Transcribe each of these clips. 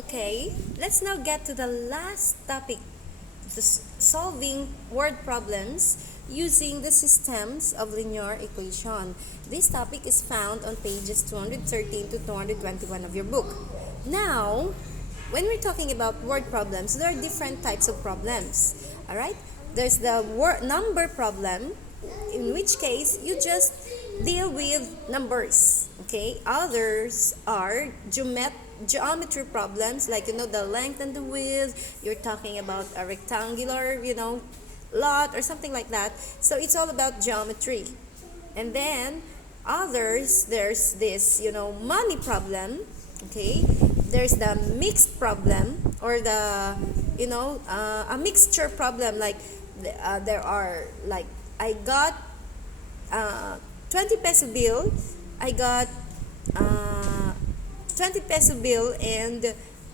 Okay, let's now get to the last topic, solving word problems using the systems of linear equation. This topic is found on pages 213 to 221 of your book. Now, when we're talking about word problems, there are different types of problems. Alright? There's the word number problem, in which case you just deal with numbers. Okay? Others are geometry problems, like the length and the width. You're talking about a rectangular lot or something like that. So it's all about geometry. And then others, there's this money problem. Okay, there's the mixed problem, or the a mixture problem, like there are, like, I got 20 peso bill, I got 20 peso bill and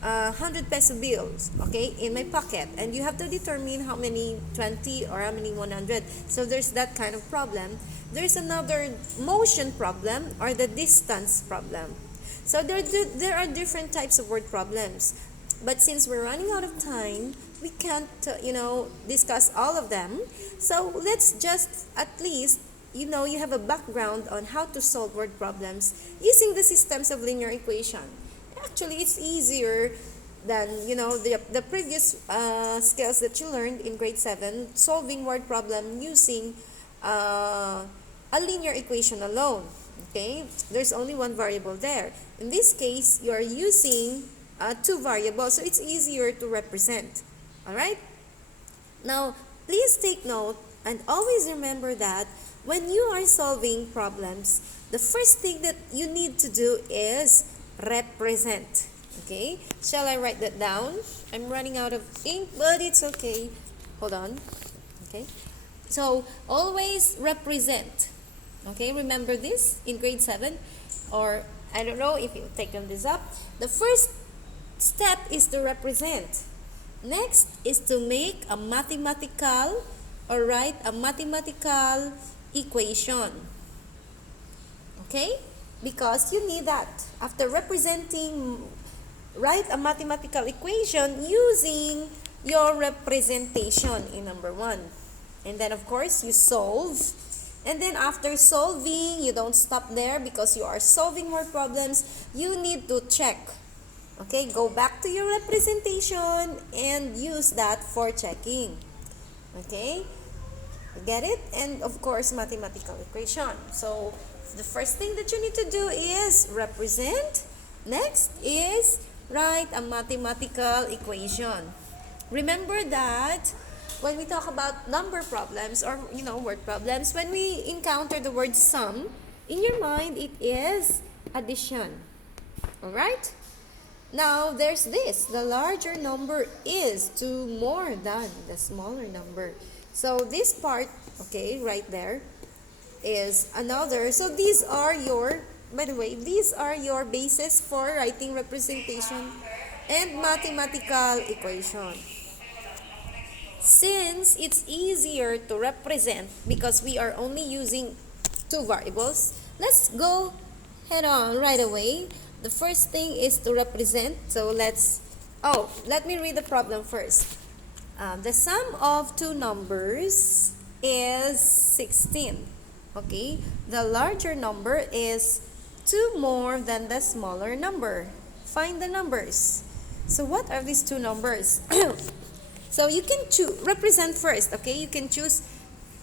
100 peso bills, okay, in my pocket, and you have to determine how many 20 or how many 100. So there's that kind of problem. There's another motion problem, or the distance problem. So there are different types of word problems, but since we're running out of time, we can't discuss all of them. So let's just at least you have a background on how to solve word problems using the systems of linear equation. Actually, it's easier than the previous skills that you learned in grade 7, solving word problem using a linear equation alone. Okay, there's only one variable there. In this case, you are using two variables, so it's easier to represent. All right, now please take note and always remember that when you are solving problems, the first thing that you need to do is represent. Okay, shall I write that down? I'm running out of ink, but it's okay. Hold on. Okay, so always represent. Okay, remember this in grade 7, or I don't know if you've taken this up. The first step is to represent. Next is to make a mathematical, or write a mathematical equation. Okay, because you need that. After representing, write a mathematical equation using your representation in number 1. And then of course you solve. And then after solving, you don't stop there, because you are solving more problems. You need to check. Okay, go back to your representation and use that for checking. Okay, get it? And of course, mathematical equation. So the first thing that you need to do is represent. Next is write a mathematical equation. Remember that when we talk about number problems, or word problems, when we encounter the word sum, in your mind it is addition. Alright? Now there's this, the larger number is 2 more than the smaller number. So this part, okay, right there, is another. So these are your, by the way, these are your bases for writing representation and mathematical equation. Since it's easier to represent because we are only using two variables, let's go head on right away. The first thing is to represent. So let me read the problem first. The sum of two numbers is 16. Okay, the larger number is 2 more than the smaller number. Find the numbers. So what are these two numbers? So you can represent first, okay? You can choose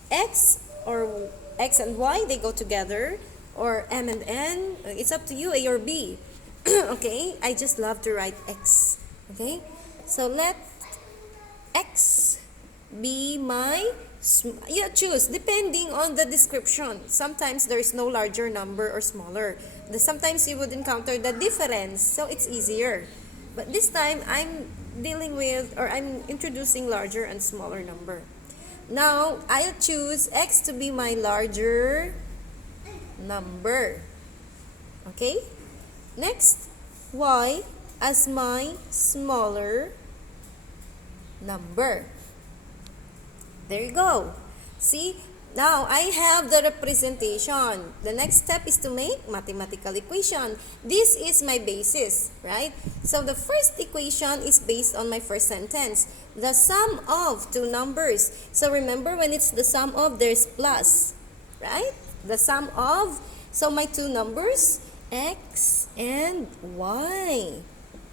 x, or x and y, they go together, or m and n. It's up to you, a or b. Okay, I just love to write x. Okay, so let x be my, choose depending on the description. Sometimes there is no larger number or smaller. Sometimes you would encounter the difference, so it's easier. But this time I'm introducing larger and smaller number. Now I'll choose x to be my larger number. Okay, next, y as my smaller number. There you go. See, Now, I have the representation. The next step is to make mathematical equation. This is my basis, right? So, the first equation is based on my first sentence. The sum of two numbers. So, remember when it's the sum of, there's plus, right? The sum of, so my two numbers, x and y.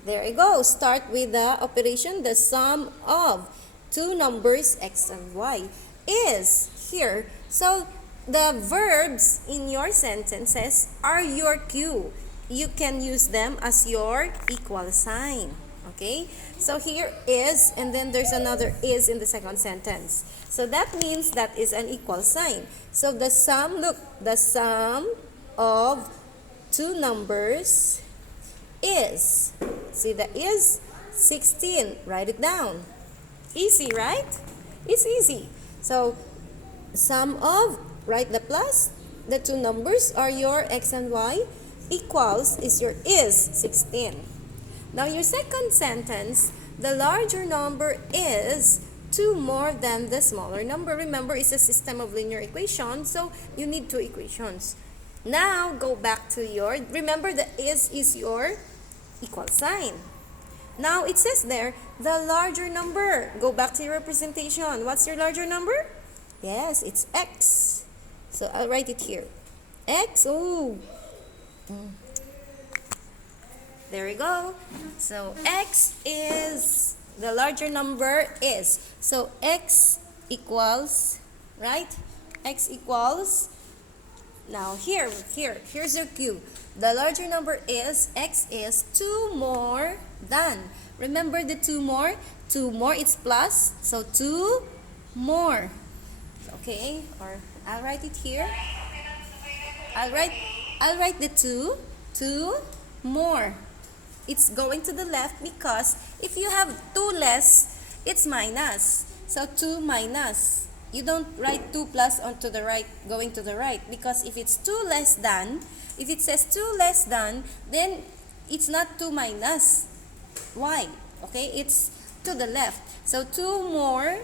There you go. Start with the operation. The sum of two numbers, x and y, is here. So, the verbs in your sentences are your cue. You can use them as your equal sign. Okay? So, here is, and then there's another is in the second sentence. So, that means that is an equal sign. So, the sum, look, the sum of two numbers is, see the is, 16. Write it down. Easy, right? It's easy. So, sum of, write the plus, the two numbers are your x and y, equals is your is, 16. Now, your second sentence, the larger number is 2 more than the smaller number. Remember, it's a system of linear equations, so you need two equations. Now, go back to your, remember the is your equal sign. Now, it says there, the larger number. Go back to your representation. What's your larger number? Yes, it's x. So, I'll write it here. X, oh. There we go. So, x is, the larger number is. So, x equals, right? X equals, now here's your cue. The larger number is, x is 2 more than. Remember the 2 more? 2 more, it's plus. So, 2 more. Okay, or I'll write it here. I'll write the 2 more. It's going to the left because if you have 2 less, it's minus. So 2 minus. You don't write 2 plus onto the right, going to the right, because if it's 2 less than, if it says 2 less than, then it's not 2 minus y. Okay, it's to the left. So 2 more.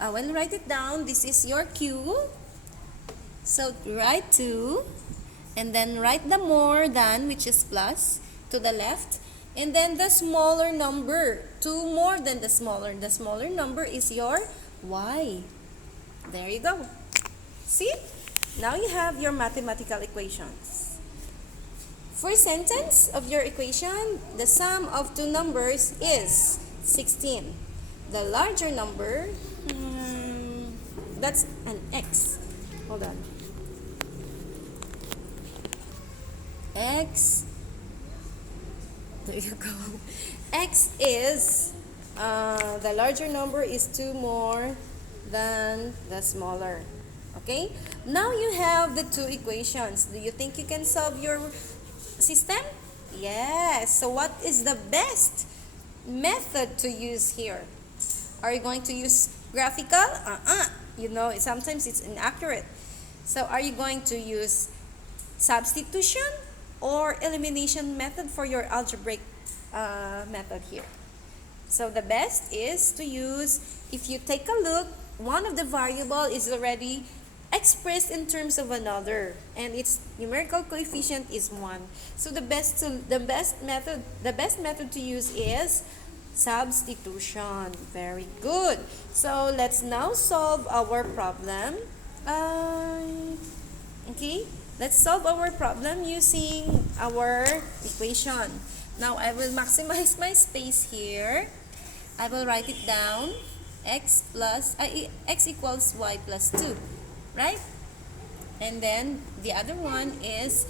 I will write it down. This is your cue. So write 2, and then write the more than, which is plus, to the left. And then the smaller number, 2 more than the smaller. The smaller number is your y. There you go. See? Now you have your mathematical equations. First sentence of your equation, the sum of two numbers is 16. The larger number, that's an x. Hold on. X, there you go. X is, the larger number is 2 more than the smaller. Okay? Now you have the two equations. Do you think you can solve your system? Yes. So what is the best method to use here? Are you going to use graphical? You know, sometimes it's inaccurate. So are you going to use substitution or elimination method for your algebraic method here? So the best is to use, if you take a look, one of the variable is already expressed in terms of another, and its numerical coefficient is 1. So the best method to use is substitution. Very good. So let's now solve our problem. Okay, let's solve our problem using our equation. Now I will maximize my space here. I will write it down. X equals y plus 2, right? And then the other one is,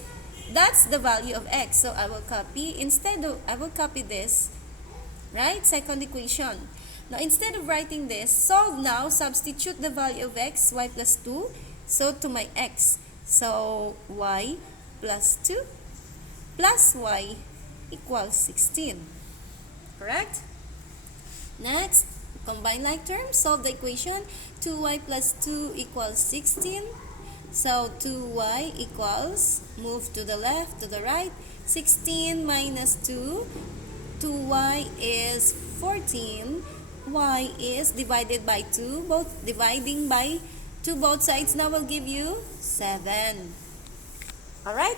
that's the value of x. So I will copy, I will copy this, right? Second equation. Now instead of writing this, solve now, substitute the value of x, y plus 2, so to my x. So y plus 2 plus y equals 16. Correct? Next, combine like terms, solve the equation. 2y plus 2 equals 16. So 2y equals, move to the left, to the right, 16 minus 2. 2y is 14. Y is divided by 2, both dividing by to both sides now will give you 7. Alright?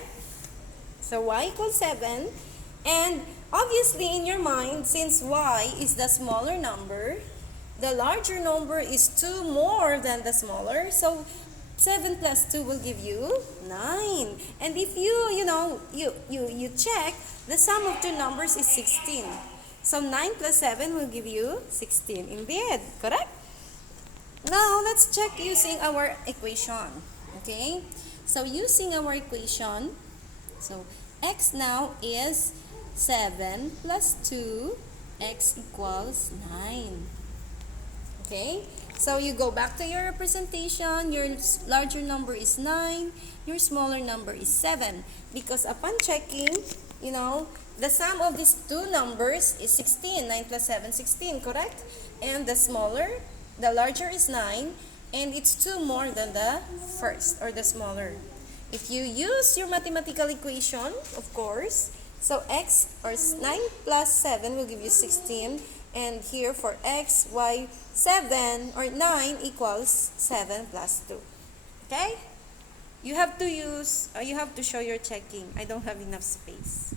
So y equals 7. And obviously in your mind, since y is the smaller number, the larger number is 2 more than the smaller. So 7 plus 2 will give you 9. And if you check, the sum of two numbers is 16. So 9 plus 7 will give you 16. Indeed, correct? Now, let's check using our equation. Okay? So, using our equation, so x now is 7 plus 2, x equals 9. Okay? So, you go back to your representation. Your larger number is 9. Your smaller number is 7. Because upon checking, the sum of these two numbers is 16. 9 plus 7, 16, correct? And the larger is 9, and it's 2 more than the first, or the smaller. If you use your mathematical equation, of course, so x, or 9 plus 7 will give you 16, and here for x, y, 7, or 9 equals 7 plus 2. Okay? You have to show your checking. I don't have enough space.